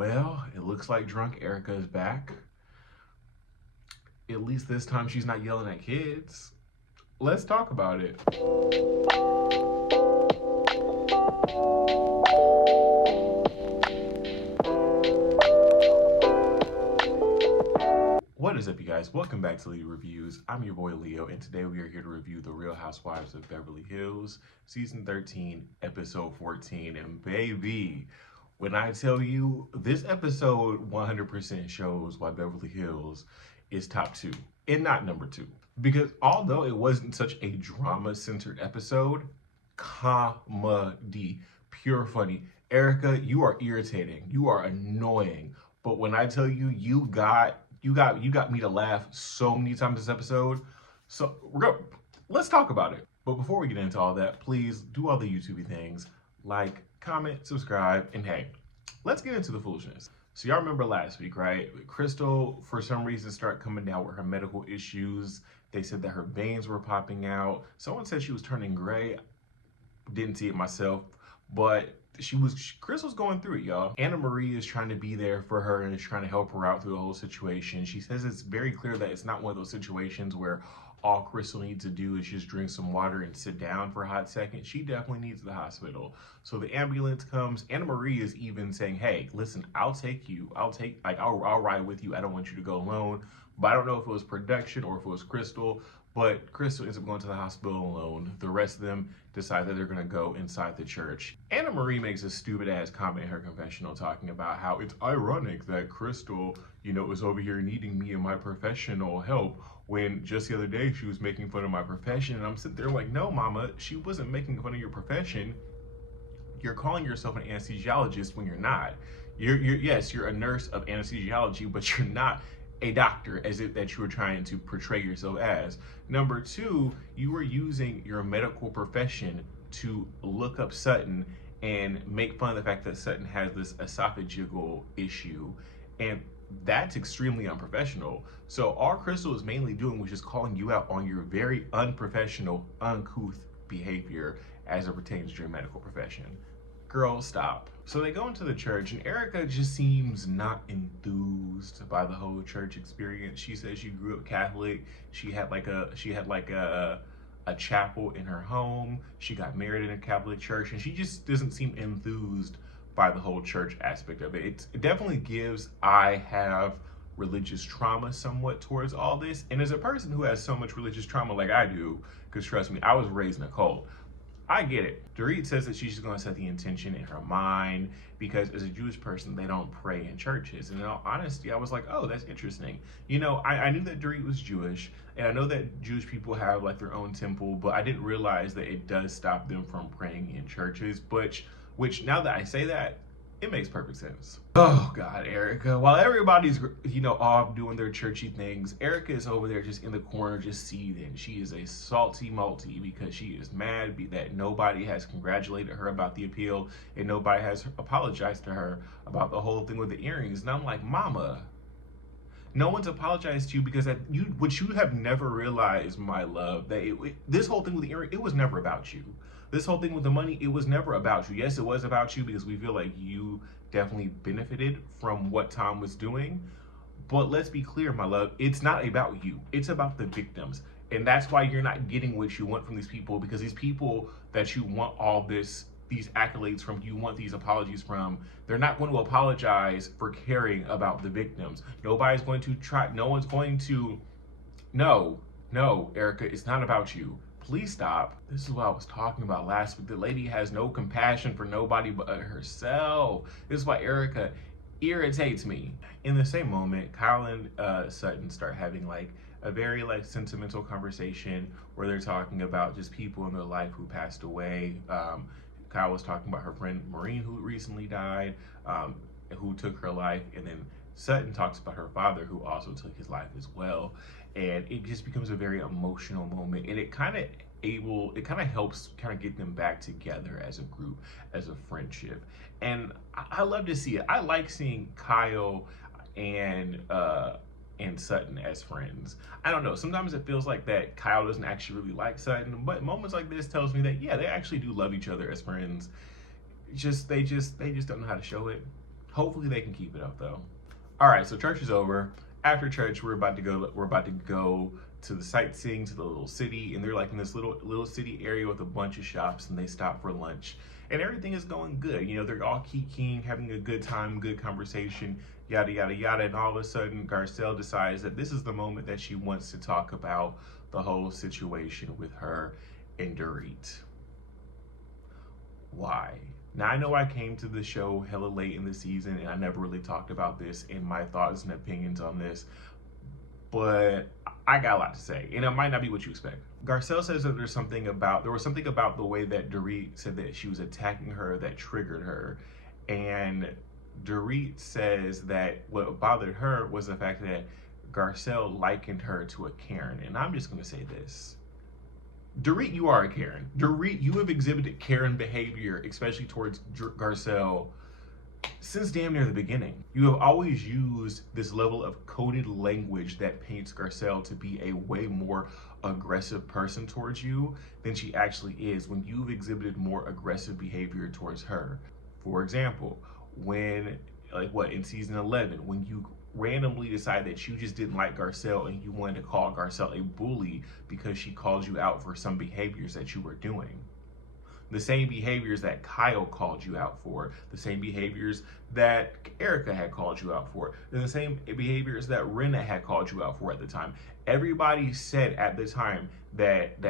Well, it looks like drunk Erica is back. At least this time she's not yelling at kids. Let's talk about it. What is up, you guys? Welcome back to Leo Reviews. I'm your boy Leo, and today we are here to review The Real Housewives of Beverly Hills, Season 13, Episode 14. And baby, when I tell you, this episode 100% shows why Beverly Hills is top two and not number two. Because although it wasn't such a drama-centered episode, comedy, pure funny. Erica, you are irritating. You are annoying. But when I tell you, you got me to laugh so many times this episode. So let's talk about it. But before we get into all that, please do all the YouTubey things. Like, comment, subscribe, and hey, let's get into the foolishness. So y'all remember last week, right? Crystal, for some reason, started coming down with her medical issues. They said that her veins were popping out. Someone said she was turning gray. Didn't see it myself, but Crystal's going through it, y'all. Anna Marie is trying to be there for her and is trying to help her out through the whole situation. She says it's very clear that it's not one of those situations where all Crystal needs to do is just drink some water and sit down for a hot second. She definitely needs the hospital. So the ambulance comes. Anna Marie is even saying, hey, listen, I'll ride with you. I don't want you to go alone. But I don't know if it was production or if it was Crystal. But Crystal ends up going to the hospital alone. The rest of them decide that they're going to go inside the church. Anna Marie makes a stupid ass comment in her confessional talking about how it's ironic that Crystal, is over here needing me and my professional help when just the other day she was making fun of my profession. And I'm sitting there like, no, mama, she wasn't making fun of your profession. You're calling yourself an anesthesiologist when you're not. Yes, you're a nurse of anesthesiology, but you're not a doctor as if that you were trying to portray yourself as. Number two, you were using your medical profession to look up Sutton and make fun of the fact that Sutton has this esophageal issue. And that's extremely unprofessional. So all Crystal is mainly doing was just calling you out on your very unprofessional, uncouth behavior as it pertains to your medical profession. Girl, stop. So they go into the church and Erica just seems not enthused by the whole church experience. She says she grew up Catholic. She had like a chapel in her home. She got married in a Catholic church, and she just doesn't seem enthused by the whole church aspect of it. It definitely gives I have religious trauma somewhat towards all this. And as a person who has so much religious trauma like I do, because trust me, I was raised in a cult, I get it. Dorit says that she's just going to set the intention in her mind because as a Jewish person, they don't pray in churches. And in all honesty, I was like, oh, that's interesting. I knew that Dorit was Jewish, and I know that Jewish people have like their own temple, but I didn't realize that it does stop them from praying in churches, which now that I say that, it makes perfect sense. Oh God, Erica. While everybody's, off doing their churchy things, Erica is over there just in the corner, just seething. She is a salty multi because she is mad that nobody has congratulated her about the appeal and nobody has apologized to her about the whole thing with the earrings. And I'm like, mama, no one's apologized to you because what you have never realized, my love, that this whole thing with the earring, it was never about you. This whole thing with the money, it was never about you. Yes, it was about you because we feel like you definitely benefited from what Tom was doing. But let's be clear, my love, it's not about you. It's about the victims. And that's why you're not getting what you want from these people, because these people that you want all these accolades from, you want these apologies from, they're not going to apologize for caring about the victims. Nobody's going to try, no one's going to, no, Erica, it's not about you. Please stop. This is what I was talking about last week. The lady has no compassion for nobody but herself. This is why Erica irritates me. In the same moment, Kyle and Sutton start having like a very like sentimental conversation where they're talking about just people in their life who passed away. Kyle was talking about her friend Maureen who recently died, who took her life, and then Sutton talks about her father who also took his life as well. And it just becomes a very emotional moment, and it kind of helps get them back together as a group, as a friendship. And I love to see it. I like seeing Kyle and Sutton as friends. I don't know, sometimes it feels like that Kyle doesn't actually really like Sutton, but moments like this tells me that yeah, they actually do love each other as friends. They just don't know how to show it. Hopefully they can keep it up though. All right, so church is over. After church, we're about to go. We're about to go to the sightseeing to the little city, and they're like in this little city area with a bunch of shops, and they stop for lunch, and everything is going good. You know, they're all kikiing, having a good time, good conversation, yada yada yada. And all of a sudden, Garcelle decides that this is the moment that she wants to talk about the whole situation with her and Dorit. Why? Now, I know I came to the show hella late in the season and I never really talked about this in my thoughts and opinions on this, but I got a lot to say, and it might not be what you expect. Garcelle says that there was something about the way that Dorit said that she was attacking her that triggered her, and Dorit says that what bothered her was the fact that Garcelle likened her to a Karen, and I'm just going to say this. Dorit, you are a Karen. Dorit, you have exhibited Karen behavior, especially towards Garcelle, since damn near the beginning. You have always used this level of coded language that paints Garcelle to be a way more aggressive person towards you than she actually is when you've exhibited more aggressive behavior towards her. For example, when, in season 11, when you randomly decide that you just didn't like Garcelle and you wanted to call Garcelle a bully because she called you out for some behaviors that you were doing. The same behaviors that Kyle called you out for, the same behaviors that Erica had called you out for, and the same behaviors that Rinna had called you out for at the time. Everybody said at the time that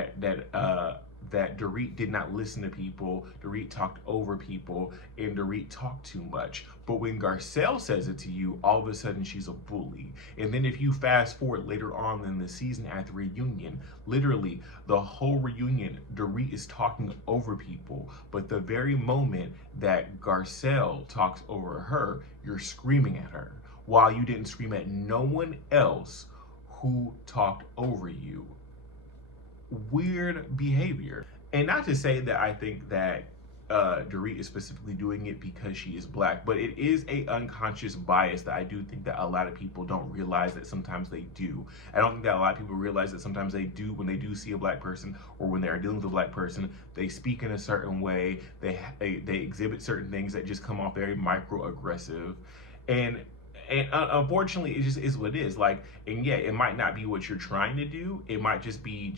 Dorit did not listen to people, Dorit talked over people, and Dorit talked too much. But when Garcelle says it to you, all of a sudden she's a bully. And then if you fast forward later on in the season at the reunion, literally the whole reunion, Dorit is talking over people. But the very moment that Garcelle talks over her, you're screaming at her, while you didn't scream at no one else who talked over you. Weird behavior. And not to say that I think that Dorit is specifically doing it because she is black, but it is a unconscious bias that I do think that a lot of people don't realize that sometimes they do. I don't think that a lot of people realize that sometimes they do when they do see a black person or when they are dealing with a black person, they speak in a certain way, they exhibit certain things that just come off very microaggressive. And unfortunately, it just is what it is. And yeah, it might not be what you're trying to do. It might just be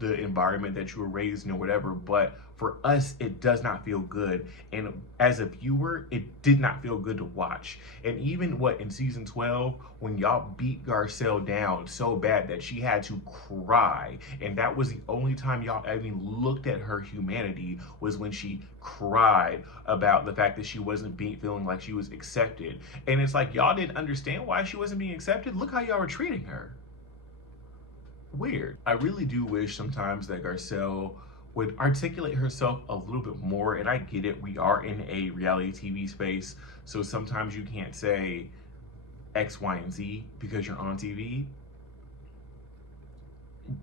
the environment that you were raised in or whatever, but for us, it does not feel good. And as a viewer, it did not feel good to watch. And even in season 12, when y'all beat Garcelle down so bad that she had to cry, and that was the only time y'all even looked at her humanity, was when she cried about the fact that she wasn't feeling like she was accepted. And it's like, y'all didn't understand why she wasn't being accepted. Look how y'all were treating her. Weird. I really do wish sometimes that Garcelle would articulate herself a little bit more, and I get it, we are in a reality TV space, so sometimes you can't say X, Y, and Z because you're on TV.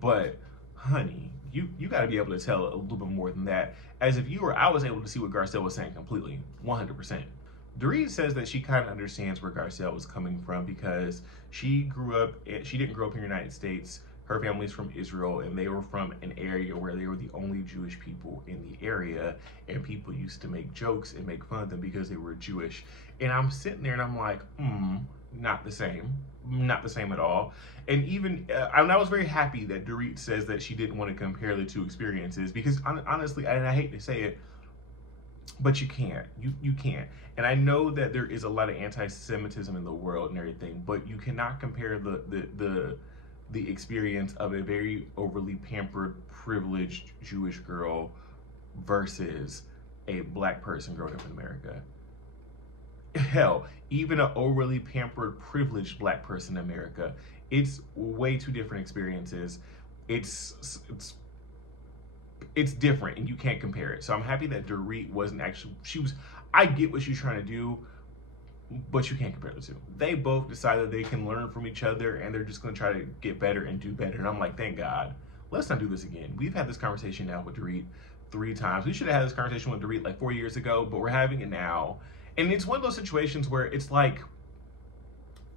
But honey, you got to be able to tell a little bit more than that. As a viewer, I was able to see what Garcelle was saying completely, 100%. Dorit says that she kind of understands where Garcelle was coming from because she didn't grow up in the United States. Her family's from Israel, and they were from an area where they were the only Jewish people in the area, and people used to make jokes and make fun of them because they were Jewish. And I'm sitting there and I'm like, not the same at all. And even, I was very happy that Dorit says that she didn't want to compare the two experiences because honestly, and I hate to say it, but you can't. You can't. And I know that there is a lot of anti-Semitism in the world and everything, but you cannot compare the experience of a very overly pampered, privileged Jewish girl versus a black person growing up in America. Hell, even an overly pampered, privileged black person in America, it's way two different experiences. It's different, and you can't compare it. So I'm happy that Dorit wasn't actually, I get what she's trying to do, but you can't compare the two. They both decided they can learn from each other, and they're just going to try to get better and do better. And I'm like, thank God. Let's not do this again. We've had this conversation now with Dorit 3 times. We should have had this conversation with Dorit 4 years ago, but we're having it now. And it's one of those situations where it's like,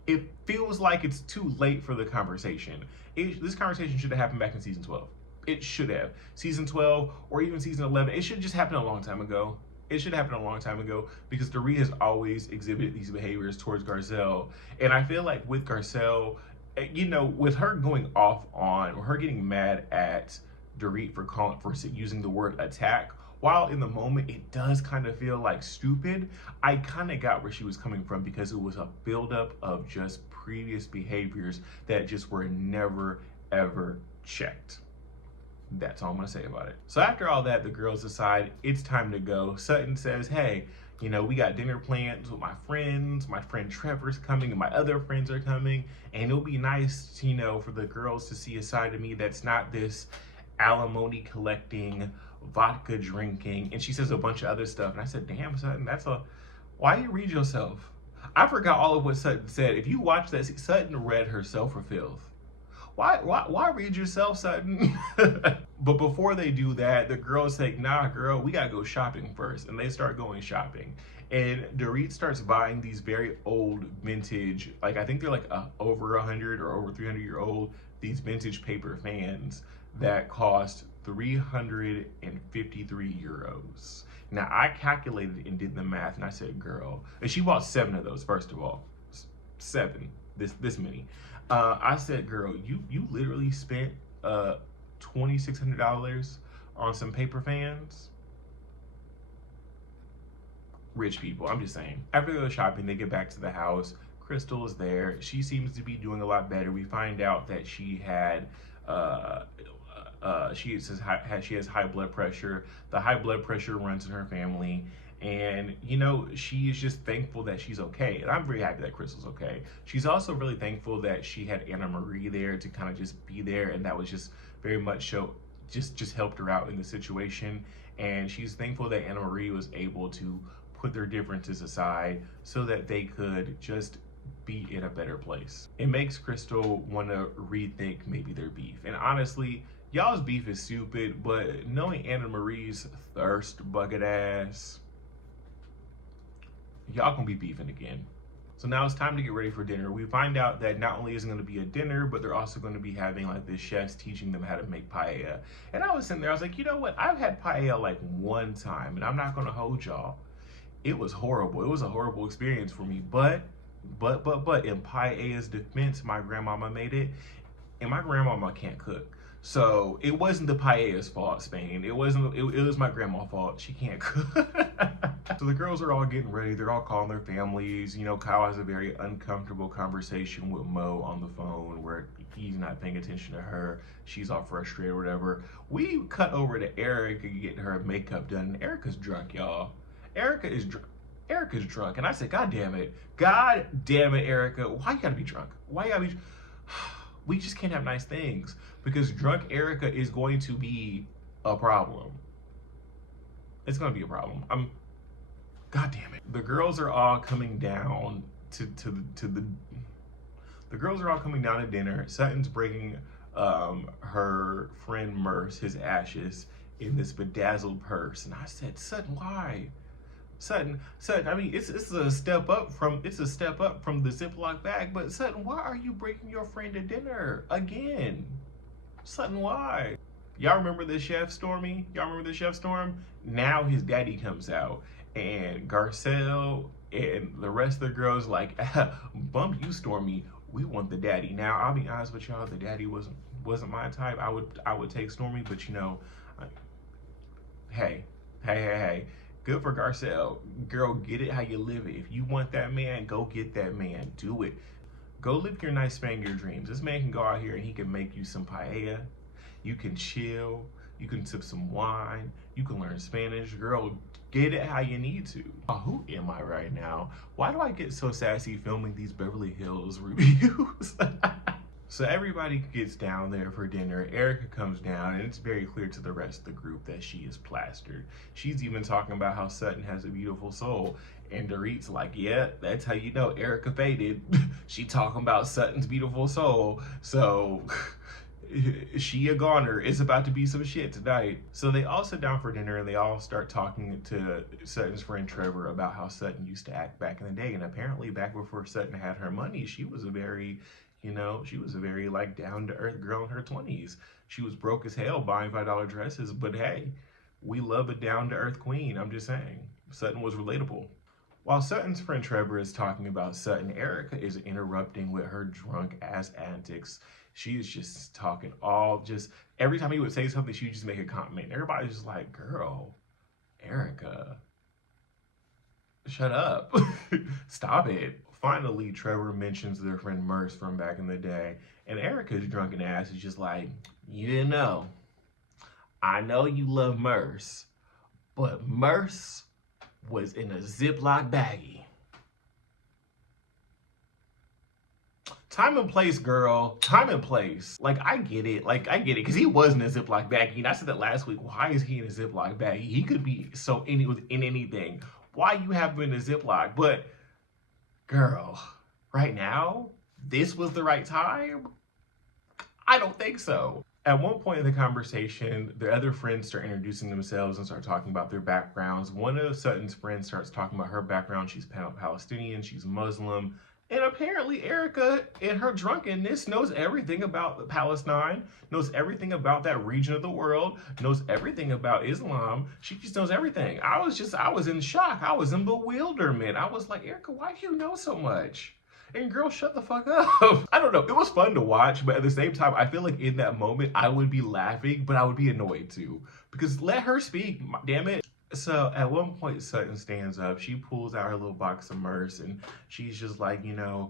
it feels like it's too late for the conversation. This conversation should have happened back in season 12. It should have. Season 12 or even season 11. It should have just happened a long time ago. It should happen a long time ago because Dorit has always exhibited these behaviors towards Garcelle. And I feel like with Garcelle, with her going off on, or her getting mad at Dorit for using the word attack, while in the moment it does kind of feel like stupid, I kind of got where she was coming from because it was a buildup of just previous behaviors that just were never ever checked. That's all I'm gonna say about it. So after all that, the girls decide it's time to go. Sutton says, hey, we got dinner plans with my friends. My friend Trevor's coming and my other friends are coming. And it'll be nice, for the girls to see a side of me that's not this alimony collecting, vodka drinking. And she says a bunch of other stuff. And I said, damn, Sutton, why you read yourself? I forgot all of what Sutton said. If you watch that, Sutton read herself for filth. Why read yourself, Sutton? But before they do that, the girls say, nah, girl, we gotta go shopping first. And they start going shopping. And Dorit starts buying these very old vintage, like I think they're like over 100 or over 300-year-old, these vintage paper fans that cost 353 euros. Now I calculated and did the math and I said, girl, and she bought 7 of those, first of all. 7, this many. I said, girl, you literally spent $2,600 on some paper fans. Rich people, I'm just saying. After they go shopping, they get back to the house. Crystal is there. She seems to be doing a lot better. We find out that she had she has high blood pressure. The high blood pressure runs in her family. And, she is just thankful that she's okay. And I'm very happy that Crystal's okay. She's also really thankful that she had Anna Marie there to kind of just be there. And that was just very much just helped her out in the situation. And she's thankful that Anna Marie was able to put their differences aside so that they could just be in a better place. It makes Crystal want to rethink maybe their beef. And honestly, y'all's beef is stupid, but knowing Anna Marie's thirst bucket ass, y'all gonna be beefing again. So now it's time to get ready for dinner. We find out that not only is it gonna be a dinner, but they're also gonna be having like the chefs teaching them how to make paella. And I was sitting there, I was like, you know what? I've had paella like one time, and I'm not gonna hold y'all. It was horrible. It was a horrible experience for me. But in paella's defense, my grandmama made it, and my grandmama can't cook. So it wasn't the paella's fault, Spain. It was my grandma's fault. She can't cook. So the girls are all getting ready. They're all calling their families. Kyle has a very uncomfortable conversation with Mo on the phone where he's not paying attention to her. She's all frustrated or whatever. We cut over to Erica getting her makeup done. And Erica's drunk, y'all. Erica's drunk. And I said, God damn it, Erica. Why you gotta be drunk? Why you gotta be... We just can't have nice things because drunk Erica is going to be a problem. It's going to be a problem. God damn it. The girls are all coming down the girls are all coming down to dinner. Sutton's breaking her friend Merce his ashes in this bedazzled purse. And I said, Sutton, why? Sutton, I mean, it's a step up from the Ziploc bag, but Sutton, why are you breaking your friend to dinner again? Sutton, why? Y'all remember the chef, Stormy? Y'all remember the chef Storm? Now his daddy comes out, and Garcelle and the rest of the girls like, bump you, Stormy. We want the daddy. Now, I'll be honest with y'all, the daddy wasn't my type. I would take Stormy, but hey. Good for Garcelle. Girl, get it how you live it. If you want that man, go get that man. Do it. Go live your nice Spaniard dreams. This man can go out here and he can make you some paella. You can chill. You can sip some wine. You can learn Spanish. Girl, get it how you need to. Oh, who am I right now? Why do I get so sassy filming these Beverly Hills reviews? So everybody gets down there for dinner. Erica comes down, and it's very clear to the rest of the group that she is plastered. She's even talking about how Sutton has a beautiful soul. And Dorit's like, yeah, that's how you know Erica faded. She talking about Sutton's beautiful soul. So she a goner. It's about to be some shit tonight. So they all sit down for dinner, and they all start talking to Sutton's friend Trevor about how Sutton used to act back in the day. And apparently back before Sutton had her money, she was a very like down-to-earth girl in her 20s. She was broke as hell buying $5 dresses, but hey, we love a down-to-earth queen, I'm just saying. Sutton was relatable. While Sutton's friend Trevor is talking about Sutton, Erica is interrupting with her drunk ass antics. She is just talking every time he would say something, she would just make a comment. Everybody's just like, girl, Erica, shut up. Stop it. Finally, Trevor mentions their friend Merce from back in the day, and Erica's drunken ass is just like, you didn't know. I know you love Merce, but Merce was in a Ziploc baggie. Time and place, girl. Time and place. Like, I get it. Because he was in a Ziploc baggie. And I said that last week. Why is he in a Ziploc baggie? He could be in anything. Why you have him in a Ziploc? But, girl, right now, this was the right time? I don't think so. At one point in the conversation, the other friends start introducing themselves and start talking about their backgrounds. One of Sutton's friends starts talking about her background. She's Palestinian, she's Muslim. And apparently Erica, in her drunkenness, knows everything about Palestine, knows everything about that region of the world, knows everything about Islam. She just knows everything. I was in shock. I was in bewilderment. I was like, Erica, why do you know so much? And girl, shut the fuck up. I don't know. It was fun to watch, but at the same time, I feel like in that moment, I would be laughing, but I would be annoyed too. Because let her speak, damn it. So at one point, Sutton stands up. She pulls out her little box of Merce, and she's just like, I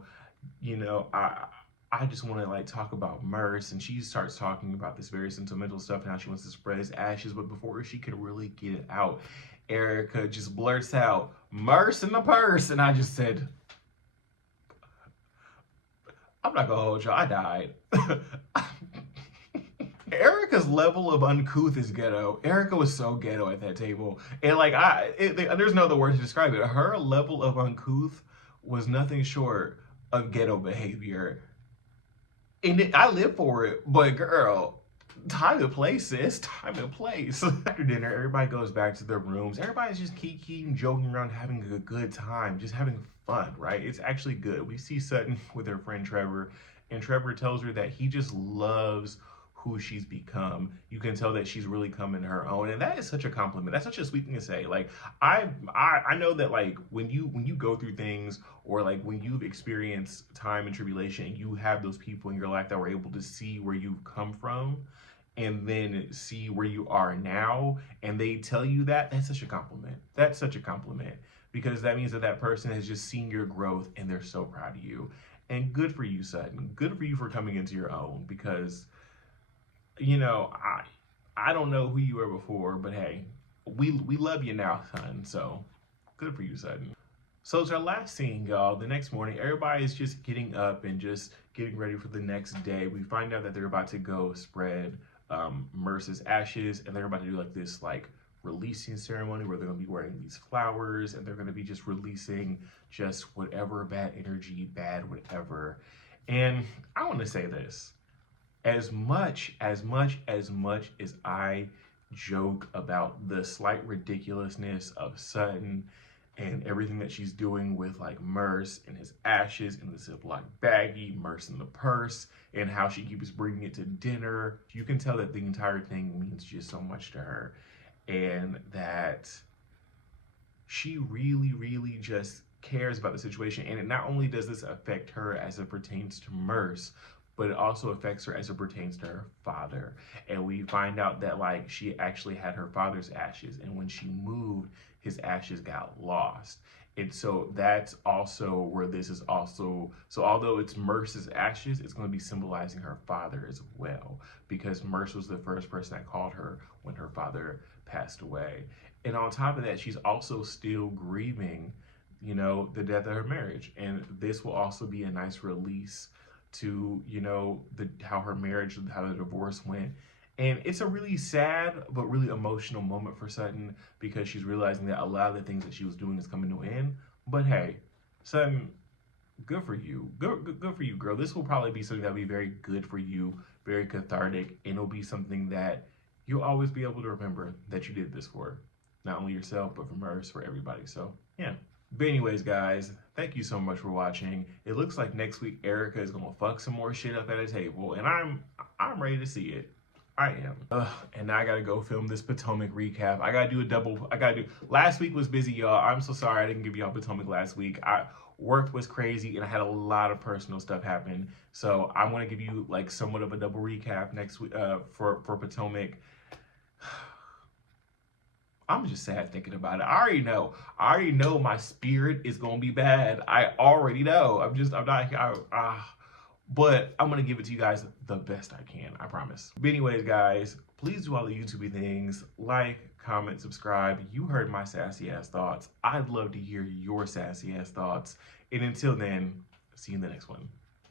just want to like talk about Merce. And she starts talking about this very sentimental stuff and how she wants to spread his ashes. But before she could really get it out, Erica just blurts out, Merce in the purse. And I just said, I'm not gonna hold you, I died. Erica's level of uncouth is ghetto. Erica was so ghetto at that table. And like, there's no other word to describe it. Her level of uncouth was nothing short of ghetto behavior. And I live for it, but girl, time and place, sis. Time and place. After dinner, everybody goes back to their rooms. Everybody's just keeping joking around, having a good time, just having fun, right? It's actually good. We see Sutton with her friend Trevor, and Trevor tells her that he just loves who she's become. You can tell that she's really come into her own, and that is such a compliment. That's such a sweet thing to say. Like, I know that like when you go through things, or like when you've experienced time and tribulation, and you have those people in your life that were able to see where you've come from and then see where you are now, and they tell you that, that's such a compliment. That's such a compliment, because that means that that person has just seen your growth and they're so proud of you. And good for you, Sutton. Good for you for coming into your own, because I don't know who you were before, but hey, we love you now, son. So good for you, Sutton. So it's our last scene, y'all. The next morning, everybody is just getting up and just getting ready for the next day. We find out that they're about to go spread Merce's ashes, and they're about to do like this like releasing ceremony where they're going to be wearing these flowers, and they're going to be just releasing just whatever bad energy, bad whatever. And I want to say this. As much as I joke about the slight ridiculousness of Sutton and everything that she's doing with like Merce and his ashes in the Ziploc baggie, Merce in the purse, and how she keeps bringing it to dinner, you can tell that the entire thing means just so much to her, and that she really just cares about the situation. And it not only does this affect her as it pertains to Merce, but it also affects her as it pertains to her father. And we find out that like she actually had her father's ashes, and when she moved, his ashes got lost. And so that's also where this is also, so although it's Merce's ashes, it's going to be symbolizing her father as well, because Merce was the first person that called her when her father passed away. And on top of that, she's also still grieving, the death of her marriage. And this will also be a nice release to, how her marriage, how the divorce went. And it's a really sad but really emotional moment for Sutton, because she's realizing that a lot of the things that she was doing is coming to an end. But hey, Sutton, good for you. Good for you, girl. This will probably be something that'll be very good for you, very cathartic, and it'll be something that you'll always be able to remember that you did this for not only yourself, but for Merce, for everybody. So yeah. But anyways, guys, thank you so much for watching. It looks like next week Erica is gonna fuck some more shit up at a table, and I'm ready to see it. I am. And now I gotta go film this Potomac recap. I gotta do a double. Last week was busy, y'all. I'm so sorry I didn't give y'all Potomac last week. Work was crazy and I had a lot of personal stuff happen. So I'm gonna give you like somewhat of a double recap next week for Potomac. I'm just sad thinking about it. I already know. I already know my spirit is gonna be bad. I already know. I'm not. But I'm gonna give it to you guys the best I can. I promise. But anyways, guys, please do all the YouTube things. Like, comment, subscribe. You heard my sassy ass thoughts. I'd love to hear your sassy ass thoughts. And until then, see you in the next one.